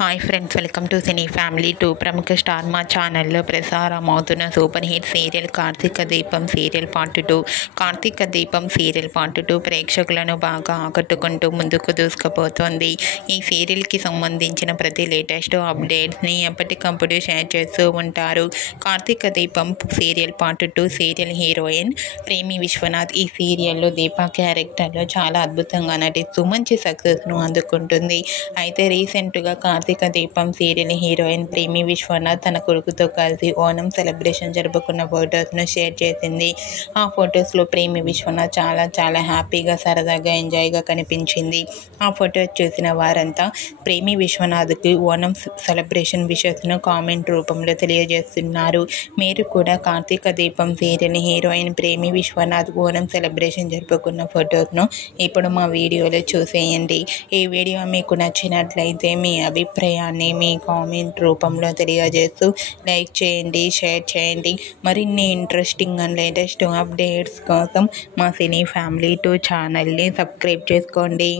Hi friends, welcome to cine family 2. ప్రముఖ star మా ఛానల్లో ప్రసారం అవుతున్న సూపర్ హిట్ సీరియల్ కార్తీక దీపం సీరియల్ పార్ట్ 2. కార్తీక దీపం సీరియల్ పార్ట్ 2 ప్రేక్షకులను బాగా ఆకట్టుకుంటూ ముందుకు దూసుకుపోతోంది. ఈ సీరియల్కి సంబంధించిన ప్రతి లేటెస్ట్ అప్డేట్స్ని ఎప్పటికప్పుడు షేర్ చేస్తూ ఉంటారు. కార్తీక దీపం సీరియల్ పార్ట్ 2 సీరియల్ హీరోయిన్ ప్రేమి విశ్వనాథ్ ఈ సీరియల్లో దీప క్యారెక్టర్లో చాలా అద్భుతంగా నటిస్తూ మంచి సక్సెస్ను అందుకుంటుంది. అయితే రీసెంట్గా కార్తీక దీపం సీరియల్ హీరోయిన్ ప్రేమి విశ్వనాథ్ తన కొడుకుతో కలిసి ఓనం సెలబ్రేషన్ జరుపుకున్న ఫొటోస్ను షేర్ చేసింది. ఆ ఫొటోస్లో ప్రేమి విశ్వనాథ్ చాలా హ్యాపీగా, సరదాగా, ఎంజాయ్గా కనిపించింది. ఆ ఫొటోస్ చూసిన వారంతా ప్రేమి విశ్వనాథ్కి ఓనం సెలబ్రేషన్ విషెస్ను కామెంట్ రూపంలో తెలియజేస్తున్నారు. మీరు కూడా కార్తీక దీపం సీరియల్ హీరోయిన్ ప్రేమి విశ్వనాథ్ ఓనం సెలబ్రేషన్ జరుపుకున్న ఫొటోస్ను ఇప్పుడు మా వీడియోలో చూసేయండి. ఈ వీడియో మీకు నచ్చినట్లయితే మీ అభిప్రాయాన్ని మీ కామెంట్ రూపంలో తెలియజేస్తూ లైక్ చేయండి, షేర్ చేయండి. మరిన్ని ఇంట్రెస్టింగ్ అండ్ లేటెస్ట్ అప్డేట్స్ కోసం మా సినీ ఫ్యామిలీ 2 ఛానల్ని సబ్స్క్రైబ్ చేసుకోండి.